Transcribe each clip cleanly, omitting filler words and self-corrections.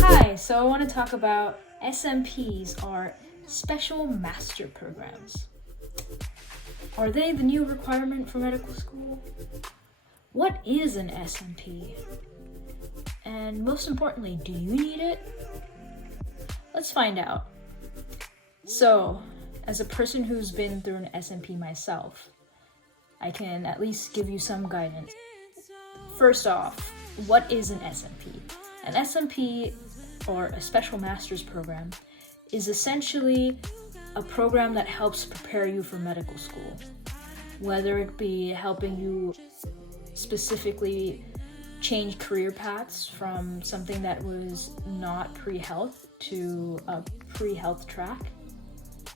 Hi, so I want to talk about SMPs, or Special Master Programs. Are they the new requirement for medical school? What is an SMP? And most importantly, do you need it? Let's find out. So, as a person who's been through an SMP myself, I can at least give you some guidance. First off, what is an SMP? An SMP, or a Special Master's Program, is essentially a program that helps prepare you for medical school. Whether it be helping you specifically change career paths from something that was not pre-health to a pre-health track,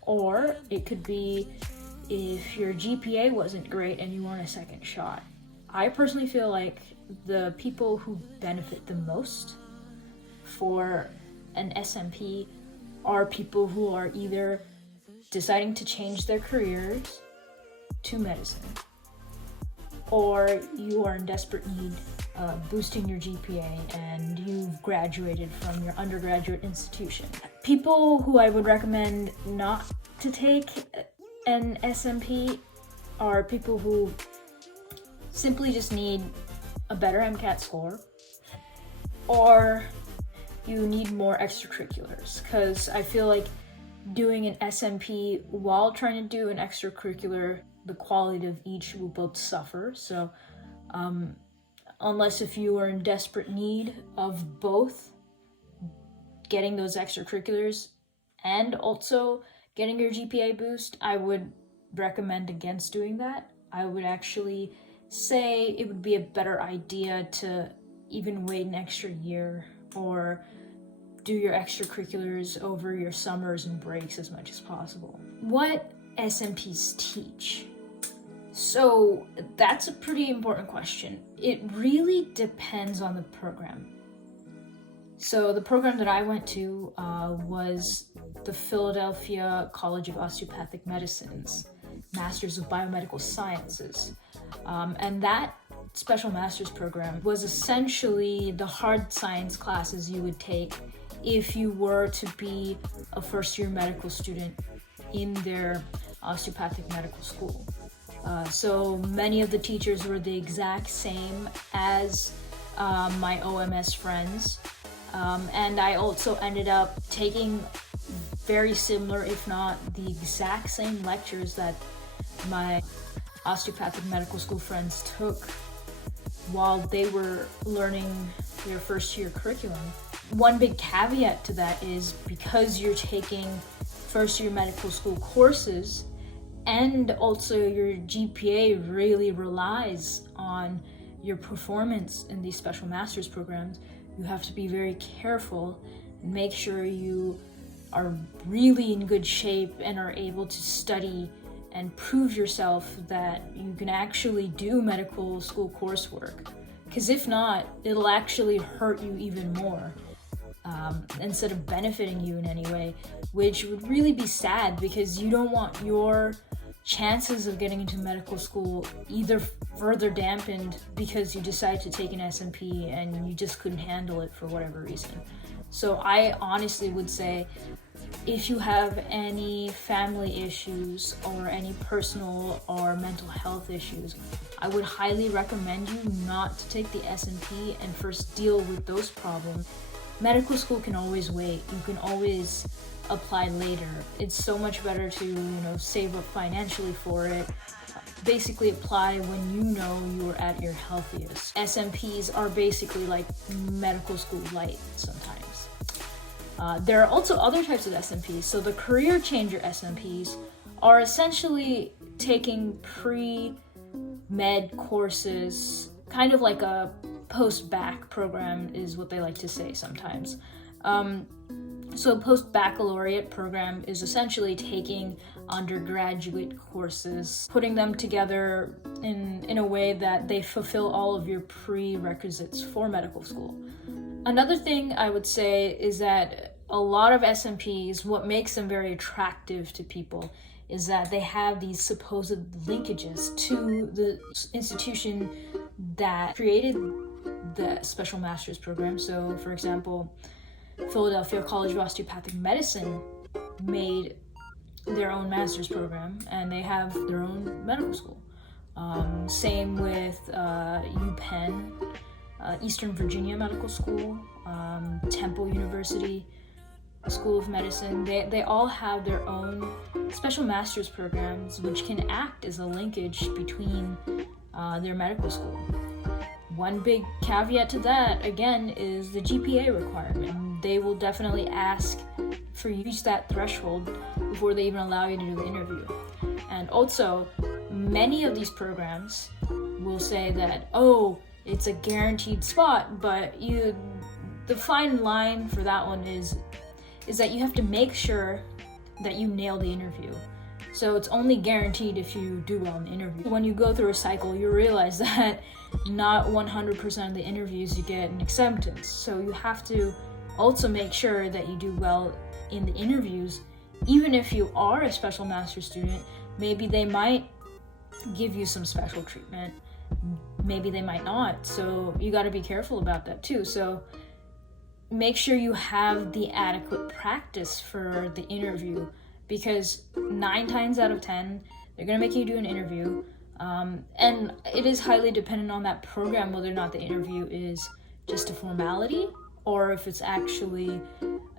or it could be if your GPA wasn't great and you want a second shot. I personally feel like the people who benefit the most for an SMP are people who are either deciding to change their careers to medicine, or you are in desperate need of boosting your GPA and you've graduated from your undergraduate institution. People who I would recommend not to take an SMP are people who simply just need a better MCAT score, or you need more extracurriculars, because I feel like doing an SMP while trying to do an extracurricular, the quality of each will both suffer. So unless if you are in desperate need of both getting those extracurriculars and also getting your GPA boost, I would recommend against doing that. I would actually say it would be a better idea to even wait an extra year or do your extracurriculars over your summers and breaks as much as possible. What SMPs teach? So that's a pretty important question. It really depends on the program. So the program that I went to was the Philadelphia College of Osteopathic Medicine's Masters of Biomedical Sciences. And that Special Master's Program was essentially the hard science classes you would take if you were to be a first-year medical student in their osteopathic medical school. So many of the teachers were the exact same as my OMS friends. And I also ended up taking very similar, if not the exact same lectures that my osteopathic medical school friends took while they were learning their first year curriculum. One big caveat to that is because you're taking first year medical school courses and also your GPA really relies on your performance in these special master's programs, you have to be very careful and make sure you are really in good shape and are able to study and prove yourself that you can actually do medical school coursework. Because if not, it'll actually hurt you even more instead of benefiting you in any way, which would really be sad because you don't want your chances of getting into medical school either further dampened because you decided to take an SMP and you just couldn't handle it for whatever reason. So I honestly would say if you have any family issues or any personal or mental health issues, I would highly recommend you not to take the SMP and first deal with those problems. Medical school can always wait. You can always apply later. It's so much better to, save up financially for it. Basically apply when you know you're at your healthiest. SMPs are basically like medical school light sometimes. There are also other types of SMPs. So the career changer SMPs are essentially taking pre-med courses, kind of like a post-bac program is what they like to say sometimes. So a post-baccalaureate program is essentially taking undergraduate courses, putting them together in a way that they fulfill all of your prerequisites for medical school. Another thing I would say is that a lot of SMPs, what makes them very attractive to people is that they have these supposed linkages to the institution that created the special master's program. So, for example, Philadelphia College of Osteopathic Medicine made their own master's program, and they have their own medical school. Same with UPenn, Eastern Virginia Medical School, Temple University School of Medicine. They all have their own special master's programs, which can act as a linkage between their medical school. One big caveat to that, again, is the GPA requirement. They will definitely ask for you to reach that threshold before they even allow you to do the interview. And also, many of these programs will say that, oh, it's a guaranteed spot, but the fine line for that one is that you have to make sure that you nail the interview. So it's only guaranteed if you do well in the interview. When you go through a cycle, you realize that not 100% of the interviews you get an acceptance. So you have to also make sure that you do well in the interviews. Even if you are a special master's student, maybe they might give you some special treatment. Maybe they might not. So you got to be careful about that too. So make sure you have the adequate practice for the interview, because 9 times out of 10, they're going to make you do an interview. And it is highly dependent on that program whether or not the interview is just a formality or if it's actually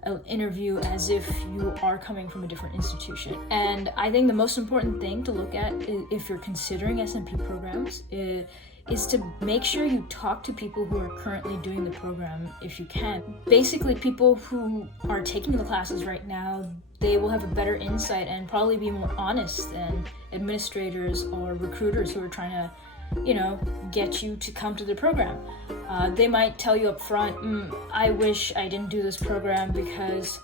an interview as if you are coming from a different institution. And I think the most important thing to look at if you're considering SMP programs is to make sure you talk to people who are currently doing the program if you can. Basically, people who are taking the classes right now, they will have a better insight and probably be more honest than administrators or recruiters who are trying to, get you to come to the program. They might tell you up front, I wish I didn't do this program because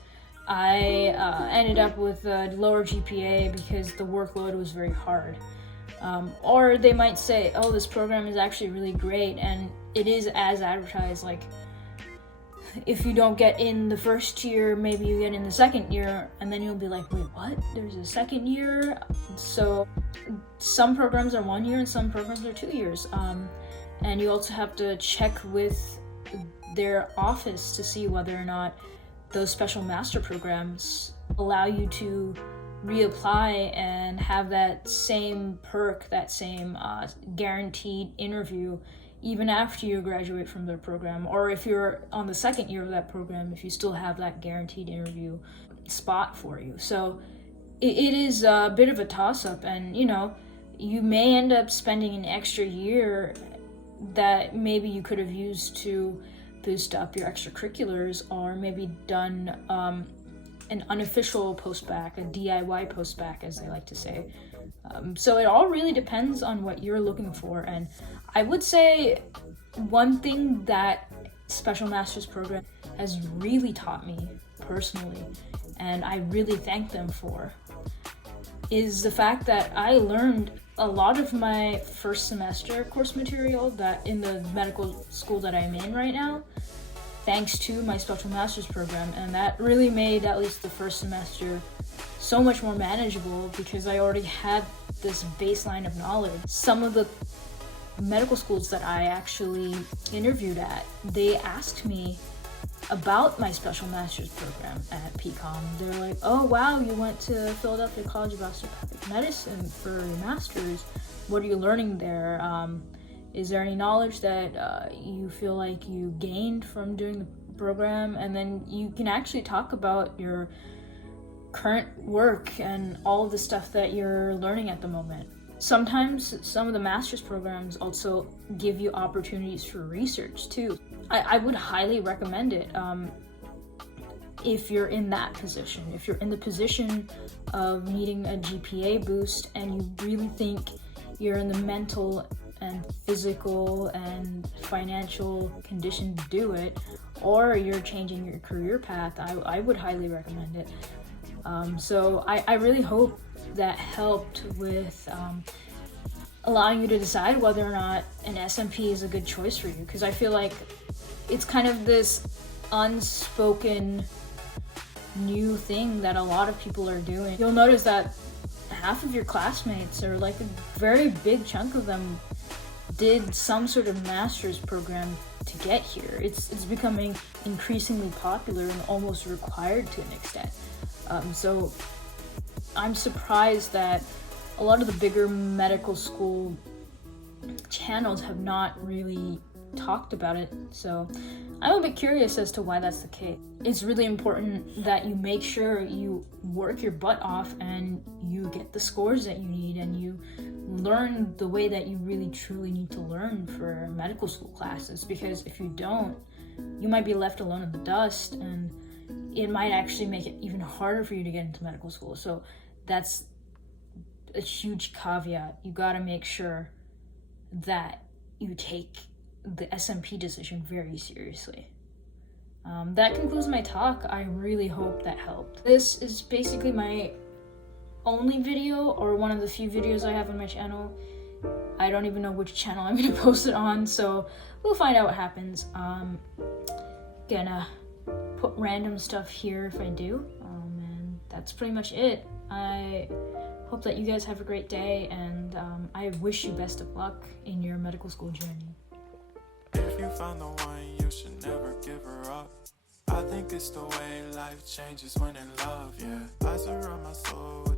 I ended up with a lower GPA because the workload was very hard. Or they might say, oh, this program is actually really great and it is as advertised. Like, if you don't get in the first year, maybe you get in the second year, and then you'll be like, wait, what? There's a second year? So some programs are 1 year and some programs are 2 years. And you also have to check with their office to see whether or not those special master programs allow you to reapply and have that same perk, that same guaranteed interview even after you graduate from their program. Or if you're on the second year of that program, if you still have that guaranteed interview spot for you. So it is a bit of a toss-up, and you may end up spending an extra year that maybe you could have used to boost up your extracurriculars, or maybe done an unofficial post-bac, a DIY post-bac as they like to say. So it all really depends on what you're looking for. And I would say one thing that Special Masters program has really taught me personally, and I really thank them for, is the fact that I learned a lot of my first semester course material that in the medical school that I'm in right now, thanks to my Special Masters program. And that really made at least the first semester so much more manageable because I already had this baseline of knowledge. Some of the medical schools that I actually interviewed at, they asked me about my Special Masters program at PCOM. They're like, oh wow, you went to Philadelphia College of Osteopathic Medicine for your master's. What are you learning there? Is there any knowledge that you feel like you gained from doing the program? And then you can actually talk about your current work and all of the stuff that you're learning at the moment. Sometimes some of the master's programs also give you opportunities for research too. I would highly recommend it if you're in that position. If you're in the position of needing a GPA boost and you really think you're in the mental and physical and financial condition to do it, or you're changing your career path, I would highly recommend it. So I really hope that helped with allowing you to decide whether or not an SMP is a good choice for you, because I feel like it's kind of this unspoken new thing that a lot of people are doing. You'll notice that half of your classmates, or like a very big chunk of them, did some sort of master's program to get here. It's becoming increasingly popular and almost required to an extent. So I'm surprised that a lot of the bigger medical school channels have not really talked about it. So I'm a bit curious as to why that's the case. It's really important that you make sure you work your butt off and you get the scores that you need, and you learn the way that you really truly need to learn for medical school classes, because if you don't, you might be left alone in the dust, and it might actually make it even harder for you to get into medical school. So that's a huge caveat. You gotta make sure that you take the SMP decision very seriously. That concludes my talk. I really hope that helped. This is basically my only video, or one of the few videos I have on my channel. I don't even know which channel I'm gonna post it on, so we'll find out what happens. Gonna put random stuff here if I do, and that's pretty much it. I hope that you guys have a great day, and I wish you best of luck in your medical school journey. If you find the one, you should never give her up. I think it's the way life changes when in love, yeah. I surround my soul with